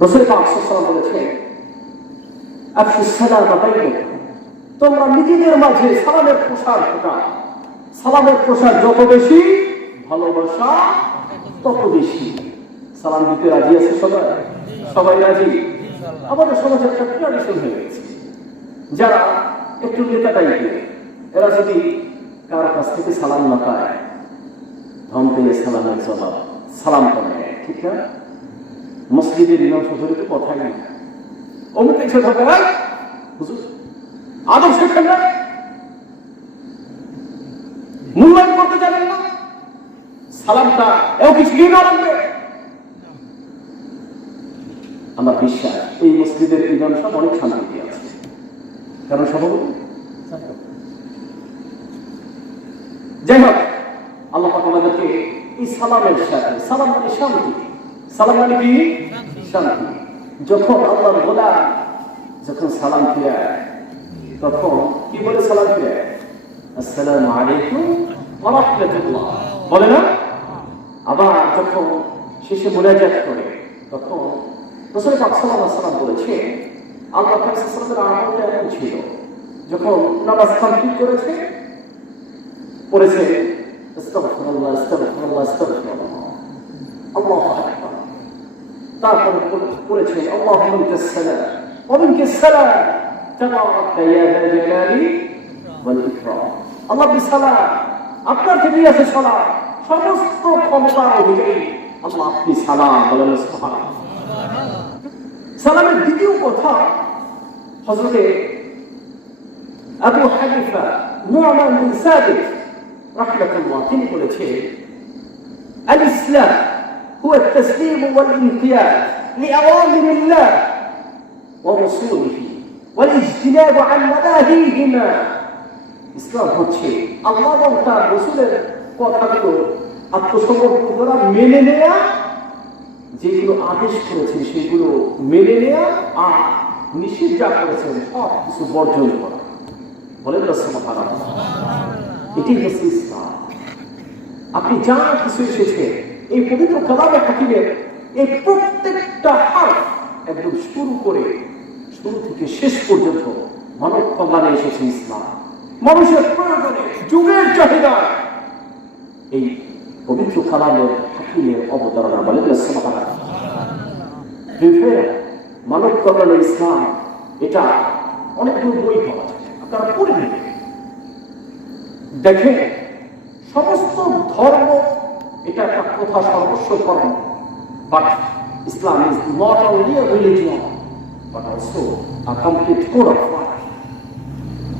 রসুল পাক সাল্লাল্লাহু বলেছেন আফসু সালাম বাইনাকুম তোমরা নিজেদের মাঝে সালামের প্রসার ঘটা সালামের প্রসার যত বেশি, ভালোবাসা তত বেশি। সালাম দিতে রাজি আছে সবাই? সবাই রাজি? আমাদের সমাজে একটা ট্রাডিশন হয়ে গেছে। যারা একটু নেতা টাইপের, এরা যদি কার কাছ থেকে সালাম না পায় পেয়ে সালামের জবাব, সালাম করে, ঠিক না? মসজিদের ইমাম শ্বশুরের তো কথাই নেই অমুক এসে থাকে না? হুজুর আদব শেখেন না মূল্যায়ন করতে জানেন না? সালামটা এও কিছু নিয়ে না লাগবে আমার বিশ্বাস, এই মসজিদের ইমাম সব অনেক শান্তি আছে। কারণ সভাপতি? যাই হোক, আল্লাহ আমাদেরকে এই সালামের সাথে, সালাম মানে শান্তি। সালাম মানে কি? যখন আল্লাহর গোলা যখন সালাম ফিরে তখন কি বলে সালাম ফিরে আসসালামু আলাইকুম ওয়া রাহমাতুল্লাহ। বলে না? আবার যখন শেষে মোনাজাত করে, তখন রসুল পাক সাল্লাল্লাহু আলাইহি বলেছে, আল্লাহ পাক সাল্লাল্লাহু আলাইহি এমন ছিল, যখন নামাজ কমপ্লিট করেছে, পড়েছে, আস্তাগফিরুল্লাহ আস্তাগফিরুল্লাহ আস্তাগফিরুল্লাহ। আল্লাহু আকবার। তারপর পড়েছে আল্লাহুম্মা আনতাস সালাম ওয়া মিনকাস সালাম তাবারাকা ইয়া যা জালালি ওয়াল ইকরাম আল্লাহ বিসালাম আপনার থেকেই আছে সালাম সমস্ত ক্ষমতার অধিকারী আল্লাহ আপনি সালাম বলেন সুবহানাল্লাহ সালামের দ্বিতীয় কথা হযরতে Abu Hanifa Nu'man bin Sabit রাহমাতুল্লাহ তিনি বলেছেন আল ইসলাম هو التسليم والانقياد لأوامر الله ورسوله والاجتناب عن نواهيهما ইসলাম হচ্ছে আল্লাহ এবং তার রসুলের কথাগুলো আত্মসমর্পণ করা মেনে নেয়া যেগুলো আদেশ করেছেন সেগুলো মেনে নেয়া আর নিষেধ যা করেছেন সব কিছু বর্জন করা বলেন রসমাতারা এটি হচ্ছে ইসলাম আপনি যা কিছু এসেছে এই পবিত্র কালামে হাকিমের এই প্রত্যেকটা হার একদম শুরু করে শুরু থেকে শেষ পর্যন্ত মানব কল্যাণে এসেছে ইসলাম। মানুষের প্রয়োজনে, যুগের চাহিদা এই পবিত্র কালামের হাকিমের অবতারণা বলেন মানব কল্যাণে ইসলাম, এটা অনেকগুলো বই পাওয়া যায়, আপনারা পড়ে দেখেন, সমস্ত ধর্ম কথা সর্বস্ব ধর্ম but Islam is not only a religion but also a complete code of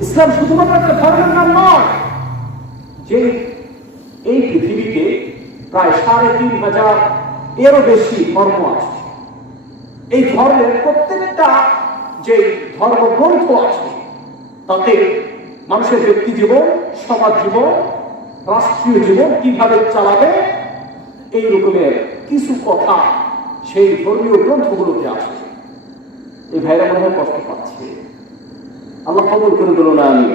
Islam শুধুমাত্র একটা ধর্মের নাম নয়, যে এই পৃথিবীতে প্রায় সাড়ে তিন হাজার এরও বেশি ধর্ম আছে। এই ধর্মের প্রত্যেকটা যে ধর্মগ্রন্থ আছে, তাতে মানুষের ব্যক্তি জীবন, সমাজ জীবন, রাষ্ট্রীয় জীবন কীভাবে চালাবে এই রকমের কিছু কথা সেই ধর্মীয় গ্রন্থগুলোতে আসে এই ভাইরা মনে হয় কষ্ট পাচ্ছে। আল্লাহ কবল করে দিল না আমি